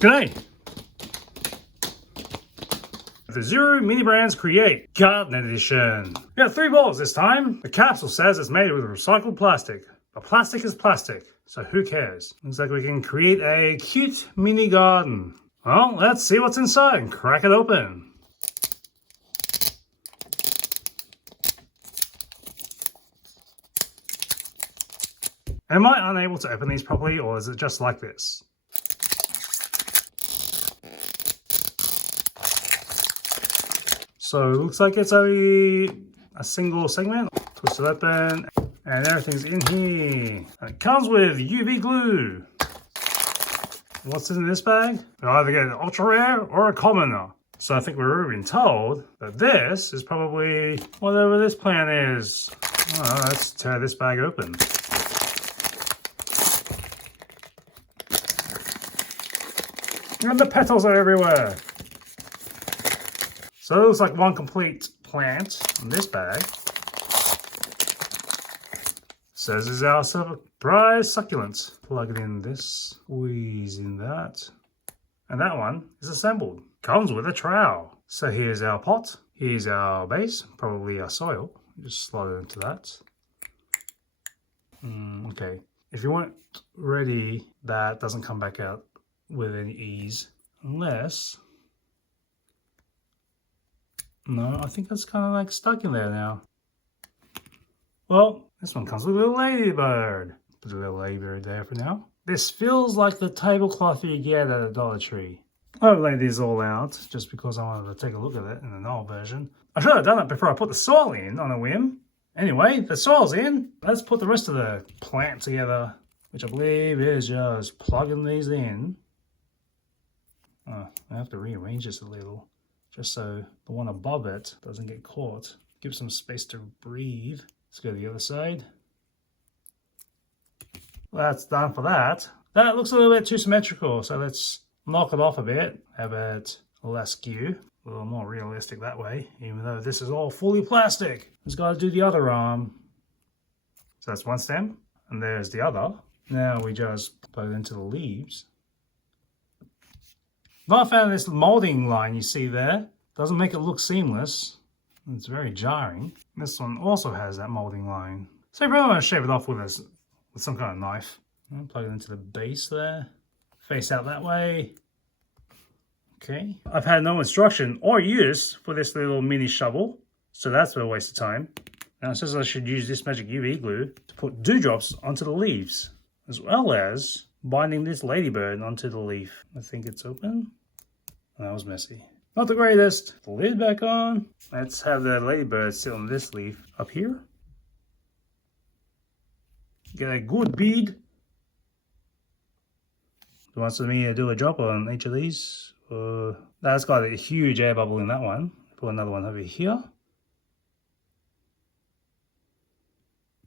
G'day! The Zero Mini Brands Create Garden Edition. We got 3 balls this time. The capsule says it's made with recycled plastic. But plastic is plastic, so who cares? Looks like we can create a cute mini garden. Well, let's see what's inside and crack it open. Am I unable to open these properly, or is it just like this? So it looks like it's only a single segment. Twist it open and everything's in here. And it comes with UV glue. What's in this bag? You either get an ultra rare or a commoner. So I think we're been told that this is probably whatever this plant is. Oh, let's tear this bag open. And the petals are everywhere. So it looks like one complete plant in this bag. Says it's our surprise succulent. Plug it in this, squeeze in that. And that one is assembled. Comes with a trowel. So here's our pot. Here's our base, probably our soil. Just slide it into that. Okay. If you weren't ready, that doesn't come back out with any ease. Unless... No, I think that's kind of like stuck in there now. Well, this one comes with a little ladybird. Put a little ladybird there for now. This feels like the tablecloth you get at a Dollar Tree. I laid these all out just because I wanted to take a look at it in an old version. I should have done it before I put the soil in on a whim. Anyway, the soil's in. Let's put the rest of the plant together, which I believe is just plugging these in. Oh, I have to rearrange this a little, just so the one above it doesn't get caught. Give some space to breathe. Let's go to the other side. That's done for that. That looks a little bit too symmetrical, so let's knock it off a bit. Have it less skew, a little more realistic that way, even though this is all fully plastic. Just got to do the other arm. So that's one stem, and there's the other. Now we just put it into the leaves. Not a fan of this molding line you see there. Doesn't make it look seamless. It's very jarring. This one also has that molding line. So you probably want to shave it off with some kind of knife. Plug it into the base there. Face out that way. Okay. I've had no instruction or use for this little mini shovel, so that's a waste of time. Now it says I should use this magic UV glue to put dewdrops onto the leaves, as well as binding this ladybird onto the leaf. I think it's open. That was messy. Not the greatest. The lid back on. Let's have the ladybird sit on this leaf up here. Get a good bead. Wants me to do a drop on each of these. That's got a huge air bubble in that one. Put another one over here.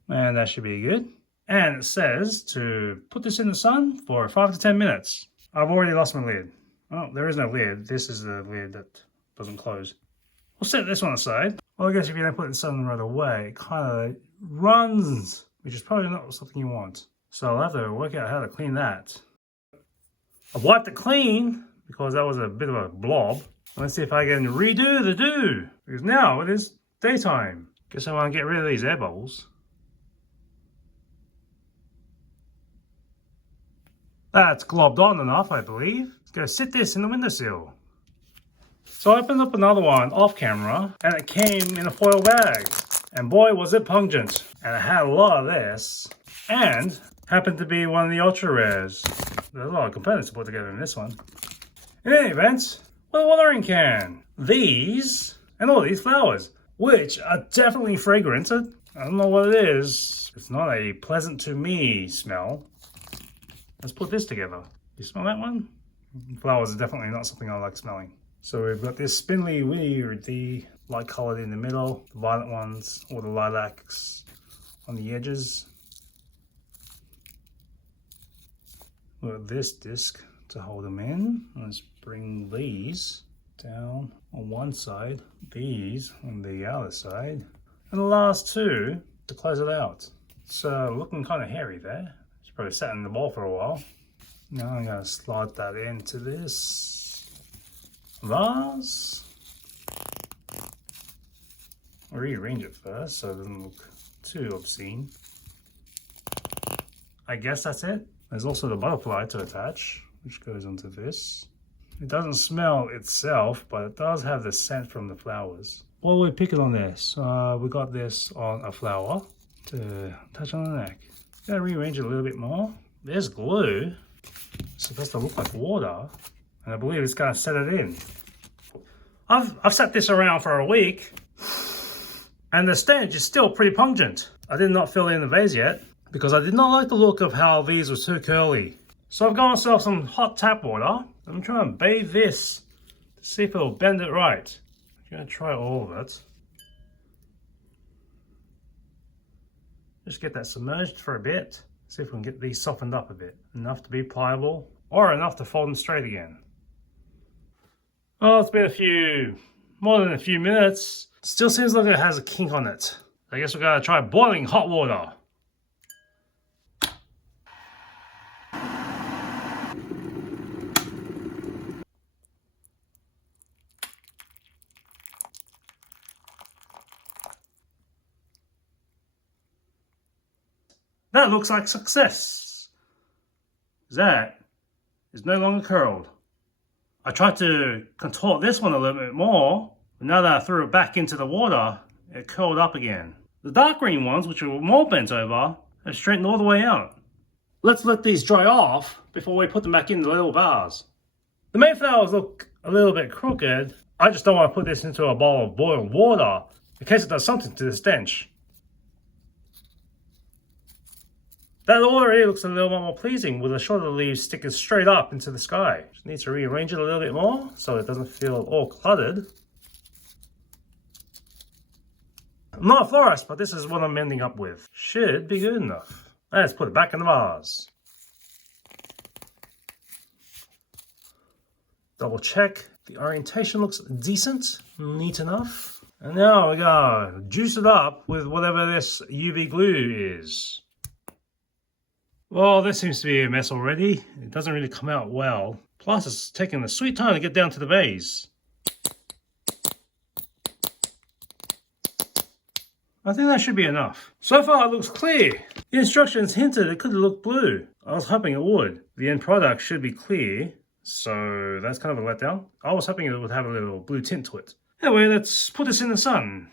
And that should be good. And it says to put this in the sun for 5 to 10 minutes. I've already lost my lid. Oh, there is no lid. This is the lid that doesn't close. We'll set this one aside. Well, I guess if you don't put it in the sun right away, it kind of runs, which is probably not something you want. So I'll have to work out how to clean that. I wiped it clean because that was a bit of a blob. Let's see if I can redo the do, because now it is daytime. Guess I want to get rid of these air bubbles. That's globbed on enough, I believe. Let's go sit this in the windowsill. So I opened up another one off camera, and it came in a foil bag. And boy, was it pungent. And it had a lot of this. And happened to be one of the ultra rares. There's a lot of components to put together in this one. In any event, with a watering can. These, and all these flowers, which are definitely fragrant. I don't know what it is. It's not a pleasant to me smell. Let's put this together. You smell that one? Flowers are definitely not something I like smelling. So we've got this spindly weird, the light colored in the middle, the violet ones, or the lilacs on the edges. We've got this disc to hold them in. Let's bring these down on one side, these on the other side, and the last two to close it out. So looking kind of hairy there. It's probably sat in the bowl for a while. Now I'm going to slide that into this vase. I'll rearrange it first so it doesn't look too obscene. I guess that's it. There's also the butterfly to attach, which goes onto this. It doesn't smell itself, but it does have the scent from the flowers. While we're picking on this, we got this on a flower to attach on the neck. Gotta rearrange it a little bit more. There's glue. It's supposed to look like water, and I believe it's gonna set it in. I've set this around for a week, and the stench is still pretty pungent. I did not fill in the vase yet because I did not like the look of how these were too curly. So I've got myself some hot tap water. I'm trying to bathe this to see if it'll bend it right. I'm gonna try all of it. Just get that submerged for a bit. See if we can get these softened up a bit. Enough to be pliable or enough to fold them straight again. Oh, it's been more than a few minutes. Still seems like it has a kink on it. I guess we're gonna try boiling hot water. That looks like success. That is no longer curled. I tried to contort this one a little bit more, but now that I threw it back into the water, it curled up again. The dark green ones, which were more bent over, have straightened all the way out. Let's let these dry off before we put them back in the little vase. The main flowers look a little bit crooked. I just don't want to put this into a bowl of boiled water in case it does something to the stench. That already looks a little bit more pleasing with the shorter leaves sticking straight up into the sky. Just need to rearrange it a little bit more so it doesn't feel all cluttered. I'm not a florist, but this is what I'm ending up with. Should be good enough. Let's put it back in the vase. Double check. The orientation looks decent, neat enough. And now we gotta juice it up with whatever this UV glue is. Well, this seems to be a mess already. It doesn't really come out well. Plus, it's taking a sweet time to get down to the vase. I think that should be enough. So far, it looks clear. The instructions hinted it could look blue. I was hoping it would. The end product should be clear, so that's kind of a letdown. I was hoping it would have a little blue tint to it. Anyway, let's put this in the sun.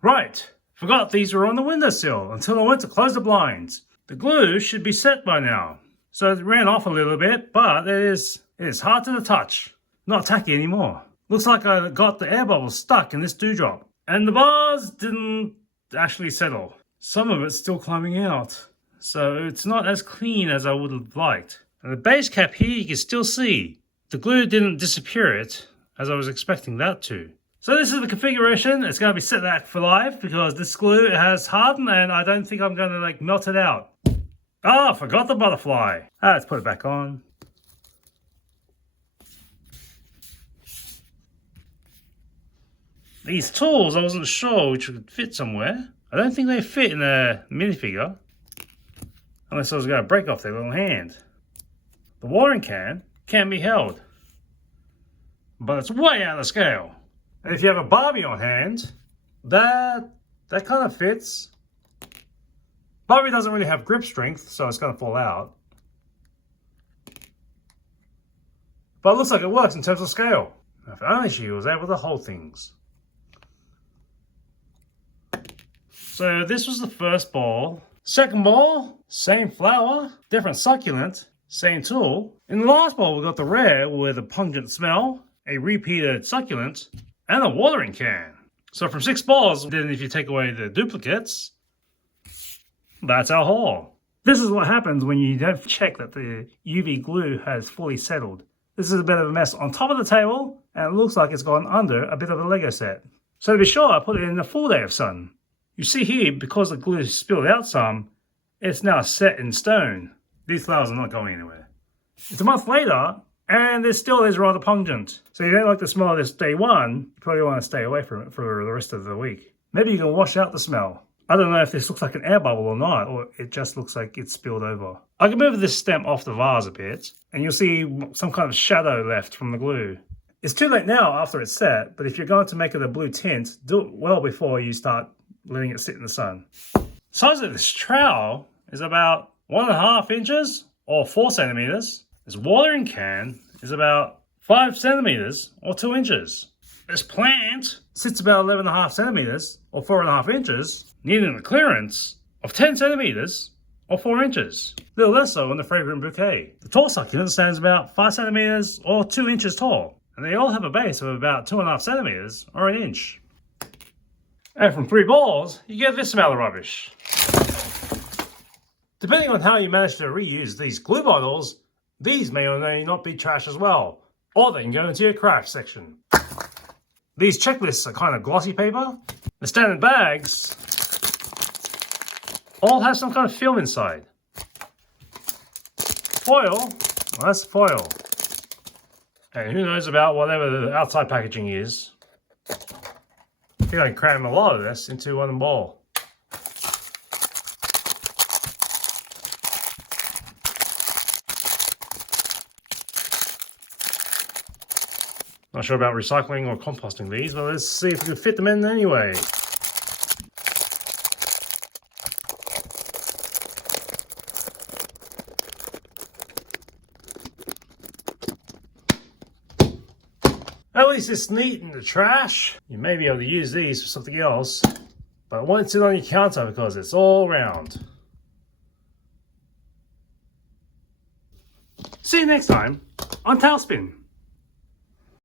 Right. Forgot these were on the windowsill until I went to close the blinds. The glue should be set by now. So it ran off a little bit, but it is hard to the touch. Not tacky anymore. Looks like I got the air bubbles stuck in this dewdrop. And the bars didn't actually settle. Some of it's still climbing out. So it's not as clean as I would have liked. And the base cap here you can still see. The glue didn't disappear it as I was expecting that to. So this is the configuration. It's going to be set back for life because this glue has hardened and I don't think I'm going to melt it out. Ah, forgot the butterfly. Let's put it back on. These tools, I wasn't sure which would fit somewhere. I don't think they fit in a minifigure. Unless I was going to break off their little hand. The watering can can't be held. But it's way out of scale. And if you have a Barbie on hand, that kind of fits. Barbie doesn't really have grip strength, so it's going to fall out. But it looks like it works in terms of scale. If only she was able to hold things. So this was the first ball. Second ball, same flower, different succulent, same tool. In the last ball, we got the rare with a pungent smell, a repeated succulent, and a watering can. So from 6 balls, then if you take away the duplicates, that's our haul. This is what happens when you don't check that the UV glue has fully settled. This is a bit of a mess on top of the table, and it looks like it's gone under a bit of a Lego set. So to be sure, I put it in a full day of sun. You see here, because the glue spilled out some, it's now set in stone. These flowers are not going anywhere. It's a month later, and it still is rather pungent. So you don't like the smell of this day one, you probably want to stay away from it for the rest of the week. Maybe you can wash out the smell. I don't know if this looks like an air bubble or not, or it just looks like it's spilled over. I can move this stem off the vase a bit, and you'll see some kind of shadow left from the glue. It's too late now after it's set, but if you're going to make it a blue tint, do it well before you start letting it sit in the sun. The size of this trowel is about 1.5 inches or 4 centimeters. This watering can is about 5 centimeters or 2 inches. This plant sits about 11.5 centimeters or 4.5 inches, needing a clearance of 10 centimeters or 4 inches. A little less so on the fragrant bouquet. The tall succulent stands about 5 centimeters or 2 inches tall, and they all have a base of about 2.5 centimeters or 1 inch. And from 3 balls, you get this amount of rubbish. Depending on how you manage to reuse these glue bottles, these may or may not be trash as well, or they can go into your craft section. These checklists are kind of glossy paper. The standard bags all have some kind of film inside. Foil, well, that's foil. And who knows about whatever the outside packaging is. I think I can cram a lot of this into one ball. Not sure about recycling or composting these, but let's see if we can fit them in anyway. At least it's neat in the trash. You may be able to use these for something else, but it won't sit on your counter because it's all round. See you next time on Tailspin.